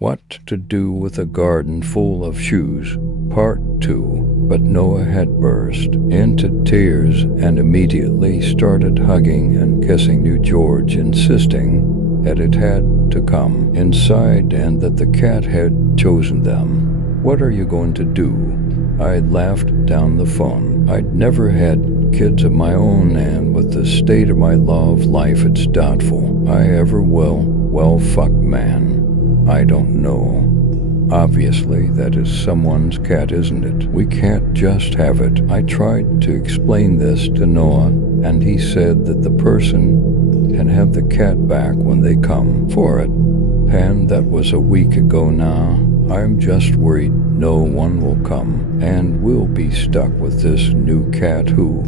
What to do with a garden full of shoes, Part 2. But Noah had burst into tears and immediately started hugging and kissing New George, insisting that it had to come inside and that the cat had chosen them. "What are you going to do?" I laughed down the phone. I'd never had kids of my own, and with the state of my love life, it's doubtful I ever will. Well, fuck, man. I don't know. Obviously, that is someone's cat, isn't it? We can't just have it. I tried to explain this to Noah, and he said that the person can have the cat back when they come for it. And that was a week ago now. I'm just worried no one will come, and we'll be stuck with this new cat who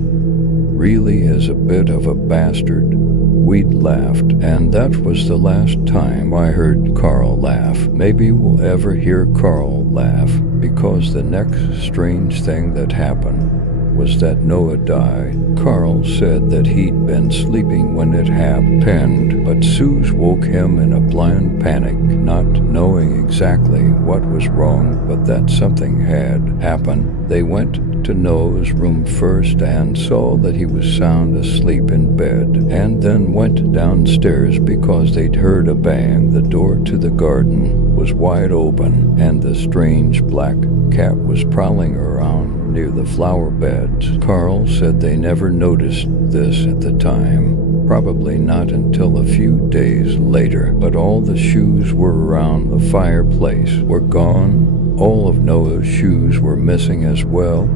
really is a bit of a bastard. We'd laughed, and that was the last time I heard Carl laugh. Maybe we'll ever hear Carl laugh, because the next strange thing that happened was that Noah died. Carl said that he'd been sleeping when it happened, but Suze woke him in a blind panic, not knowing exactly what was wrong, but that something had happened. They went to Noah's room first and saw that he was sound asleep in bed, and then went downstairs because they'd heard a bang. The door to the garden was wide open, and the strange black cat was prowling around near the flower beds. Carl said they never noticed this at the time, probably not until a few days later, but all the shoes were around the fireplace were gone. All of Noah's shoes were missing as well.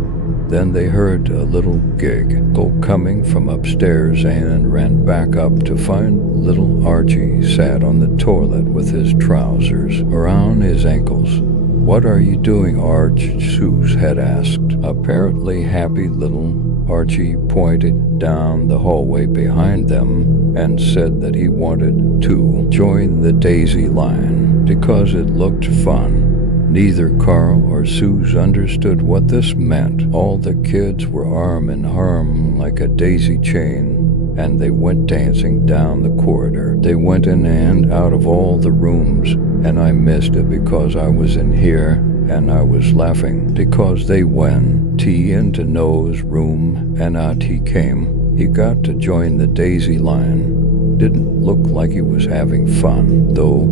Then they heard a little giggle coming from upstairs and ran back up to find little Archie sat on the toilet with his trousers around his ankles. "What are you doing, Arch?" Suze had asked. Apparently happy, little Archie pointed down the hallway behind them and said that he wanted to join the daisy line because it looked fun. Neither Carl or Suze understood what this meant. All the kids were arm in arm like a daisy chain, and they went dancing down the corridor. They went in and out of all the rooms, and I missed it because I was in here, and I was laughing because they went into Noah's room, and out he came. He got to join the daisy line. Didn't look like he was having fun, though.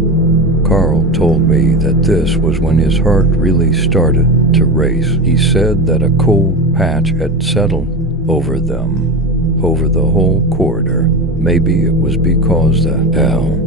Carl told me that this was when his heart really started to race. He said that a cold patch had settled over them, over the whole corridor. Maybe it was because the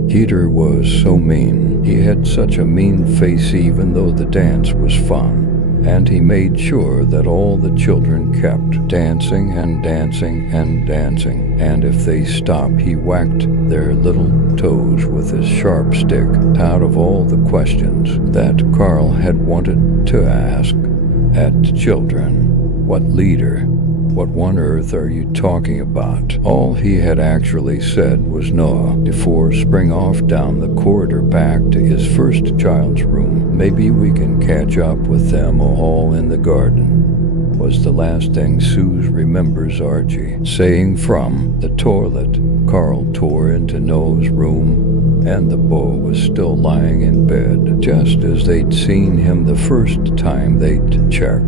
heater was so mean. He had such a mean face even though the dance was fun. And he made sure that all the children kept dancing and dancing and dancing. And if they stopped, he whacked their little toes with his sharp stick. Out of all the questions that Carl had wanted to ask at children, what leader? What on earth are you talking about? All he had actually said was Noah before spring off down the corridor back to his first child's room. Maybe we can catch up with them all in the garden, was the last thing Suze remembers Archie saying from the toilet. Carl tore into Noah's room, and the boy was still lying in bed, just as they'd seen him the first time they'd check.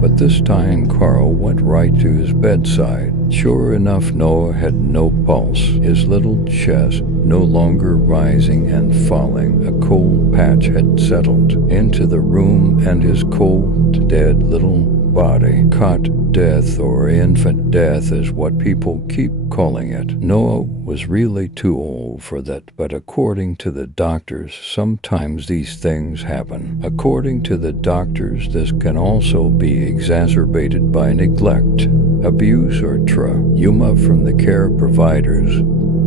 But this time Carl went right to his bedside. Sure enough, Noah had no pulse, his little chest no longer rising and falling. A cold patch had settled into the room, and his cold, dead little body caught death, or infant death is what people keep calling it. Noah was really too old for that, but according to the doctors, sometimes these things happen. According to the doctors, this can also be exacerbated by neglect, abuse, or trauma from the care providers.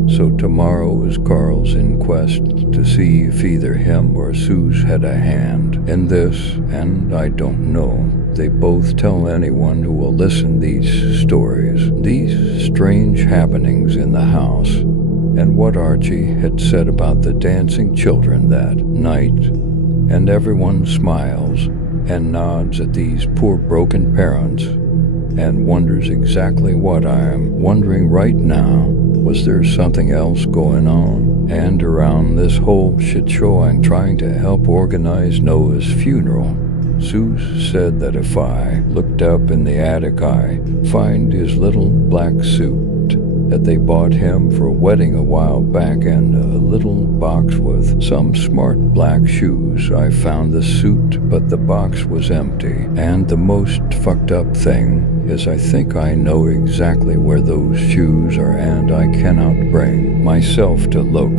So tomorrow is Carl's inquest to see if either him or Suze had a hand in this, and I don't know. They both tell anyone who will listen these stories, these strange happenings in the house, and what Archie had said about the dancing children that night. And everyone smiles and nods at these poor broken parents and wonders exactly what I'm wondering right now. Was there something else going on? And around this whole shit show, I'm trying to help organize Noah's funeral. Sue said that if I looked up in the attic, I'd find his little black suit that they bought him for a wedding a while back, and a little box with some smart black shoes. I found the suit, but the box was empty. And the most fucked up thing is I think I know exactly where those shoes are, and I cannot bring myself to look.